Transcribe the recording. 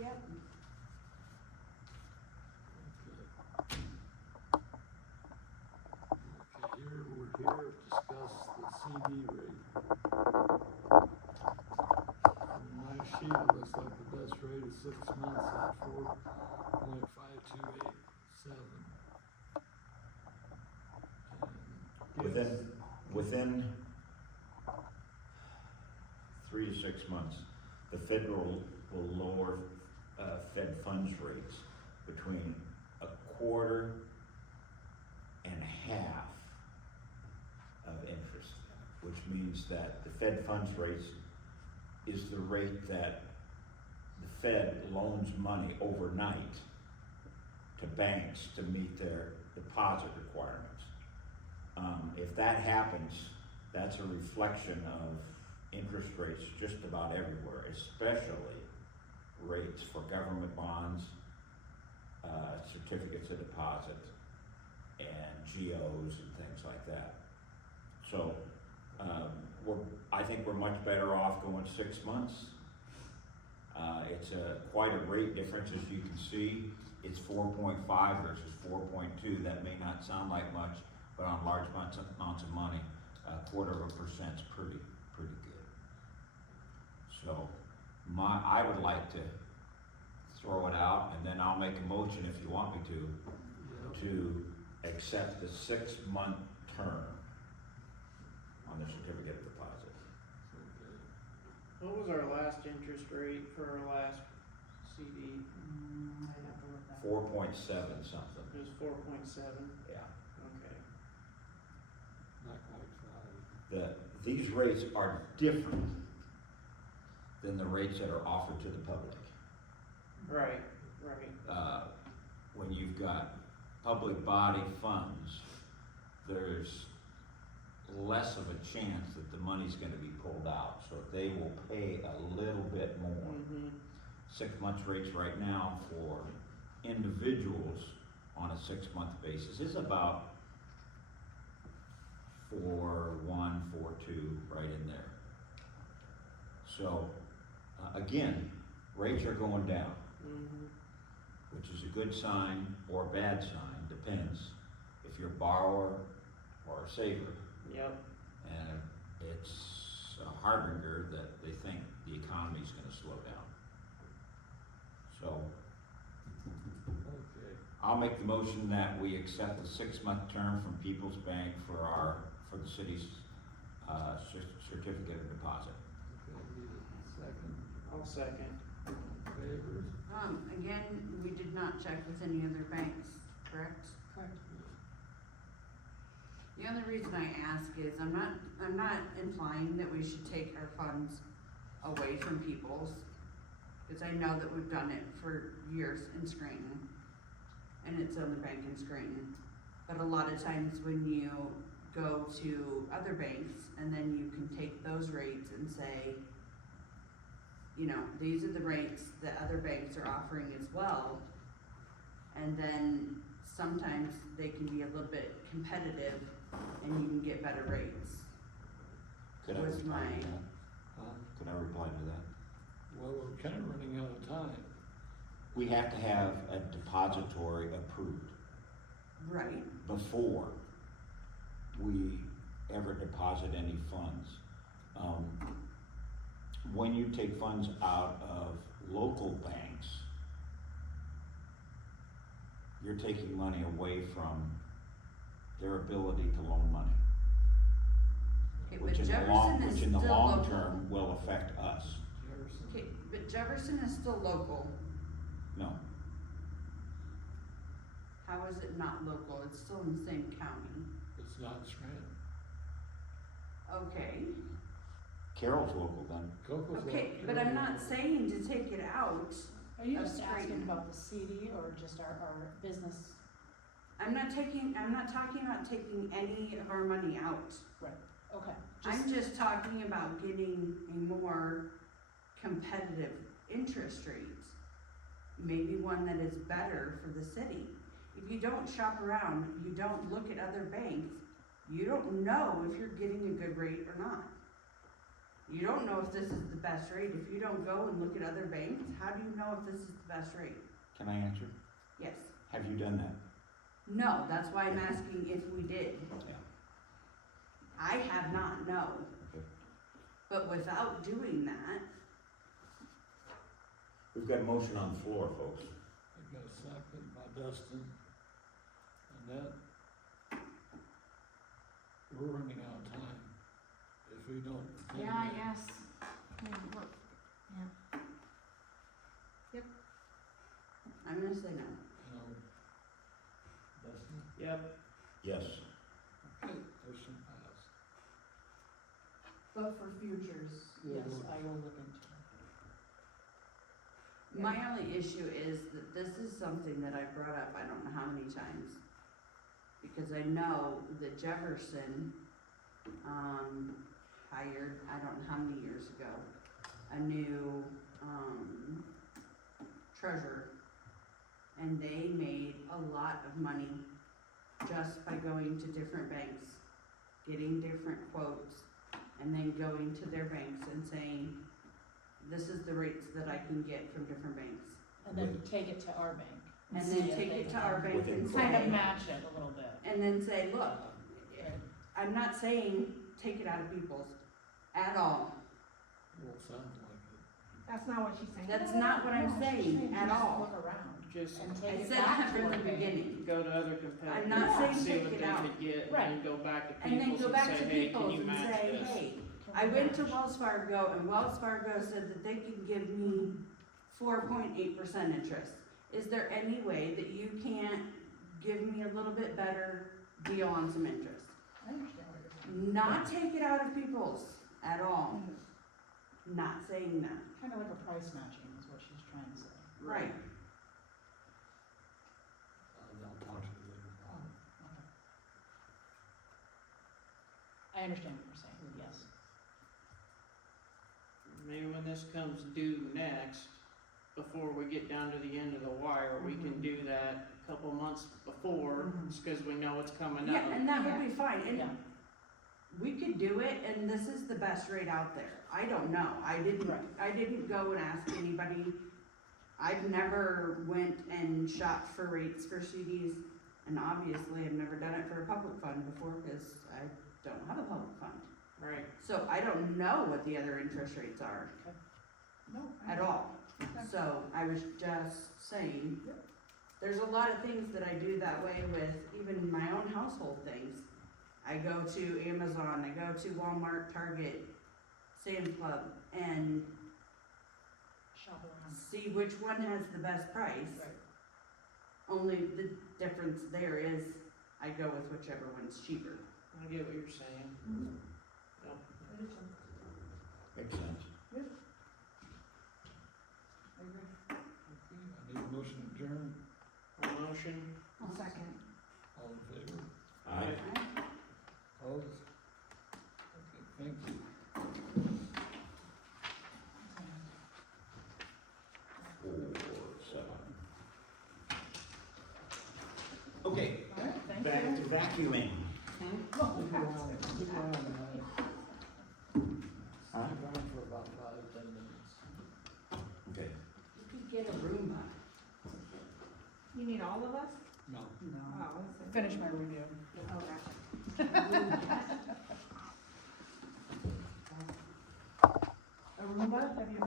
Yep. Okay, here, we're here to discuss the CD rate. On my sheet, it looks like the best rate is 6 months at 4.5287. Within 3 to 6 months, the federal will lower Fed funds rates between 1/4 and 1/2 of interest, which means that the Fed funds rate is the rate that the Fed loans money overnight to banks to meet their deposit requirements. If that happens, that's a reflection of interest rates just about everywhere, especially rates for government bonds, certificates of deposit, and GOs and things like that. So, I think we're much better off going 6 months. It's quite a rate difference, as you can see. It's 4.5 versus 4.2. That may not sound like much, but on large amounts of money, 1/4% is pretty good. So, I would like to throw it out, and then I'll make a motion if you want me to accept the 6-month term on the certificate of deposit. Okay. What was our last interest rate for our last CD? I'd have to look that up. 4.7 something, It was 4.7, yeah. okay. Not quite 5. These rates are different than the rates that are offered to the public. Right. When you've got public body funds, there's less of a chance that the money's gonna be pulled out, so they will pay a little bit more. Mm-hmm. 6 months rates right now for individuals on a 6-month basis is about 4.1, 4.2, right in there. So, again, rates are going down, Mm-hmm. which is a good sign or a bad sign, depends if you're a borrower or a saver. Yep. And it's a harbinger that they think the economy's gonna slow down. So, Okay. I'll make the motion that we accept the 6-month term from People's Bank for the city's, certificate of deposit. Okay, need a second. I'll second. Favors? Again, we did not check with any other banks, correct? Correct. The only reason I ask is I'm not implying that we should take our funds away from people's, because I know that we've done it for years in Scranton, and it's on the bank in Scranton. But a lot of times when you go to other banks, and then you can take those rates and say, you know, these are the rates that other banks are offering as well. And then sometimes they can be a little bit competitive and you can get better rates. Could I Was reply my- to that? Huh? Could I reply to that? Well, we're kind of running out of time. We have to have a depository approved Right, before we ever deposit any funds. When you take funds out of local banks, you're taking money away from their ability to loan money, okay, which but in the Jefferson is long still local. term will affect us. Jefferson. Okay, but Jefferson is still local. No, How is it not local? It's still in the same county. It's not Scranton. Okay, Carroll's local then. Coco's okay, local. but I'm not saying to take it out. Are you Of just asking Scranton. about the CD or just our business? I'm not talking about taking any of our money out. Okay. I'm just talking about getting a more competitive interest rate. Maybe one that is better for the city. If you don't shop around, you don't look at other banks, you don't know if you're getting a good rate or not. You don't know if this is the best rate. If you don't go and look at other banks, how do you know if this is the best rate? Can I answer? Yes. Have you done that? No, that's why I'm asking if we did. Yeah. I have not, no. Okay. But without doing that, We've got a motion on the floor, folks. I got a second by Dustin. Annette. We're running out of time. If we don't. Yeah, I guess. I'm gonna say no. You know, Dustin, Yep, Yes. okay, motion passed. But for futures, Yeah, yes, we'll- I will look into it. My only issue is that this is something that I brought up, I don't know how many times. Because I know that Jefferson, hired, I don't know how many years ago, a new, treasurer. And they made a lot of money just by going to different banks, getting different quotes, and then going to their banks and saying, this is the rates that I can get from different banks. And then take it to our bank. And see then if take they it to can our bank Within and Kind of say, match it a little bit. and then say, look, Right. I'm not saying take it out of people's at all. Well, it sounds like it. That's not what she's saying. That's not what I'm No, she's saying at just all. Look around just and I take it said back that to from our the bank. beginning. go to other competitors. I'm not saying see take what it they out. could get, Right. and then go back to And then Peoples go and back say, to hey, can Peoples you and match say, this? hey, Can I we went to match? Wells Fargo and Wells Fargo said that they can give me 4.8% interest. Is there any way that you can't give me a little bit better deal on some interest? I understand what you're saying. Not take it out of people's at all. Not saying that. Kind of like a price matching is what she's trying to say. Right. I'll talk to you later. Okay. I understand what you're saying, yes. Maybe when this comes due next, before we get down to the end of the wire, we can do that a couple months before, Mhm. just cause we know it's coming Yeah, up. and that would be fine, Yeah. and we could do it, and this is the best rate out there. I don't know, I didn't go and ask anybody. I've never went and shopped for rates for CDs, and obviously I've never done it for a public fund before, cause I don't have a public fund. Right, So I don't know what the other interest rates are No. at all. So I was just saying, there's a lot of things that I do that way with even my own household things. I go to Amazon, I go to Walmart, Target, Sam's Club, and Shop around. see which one has the best price. Right. Only the difference there is I go with whichever one's cheaper. I get what you're saying. Yep. Makes sense. I agree. Okay, I need a motion to adjourn. A motion, I'll second. All in favor? Aye. Opposed? Okay, thank you. 4, 7. Okay, All right, thank back you. to vacuuming. Stick around, stick around, Stick Huh? around for about 5-10 minutes. Okay. You could get a Roomba. You need all of us? No. Oh, that's Finish my review. Oh, gotcha. A Roomba, have you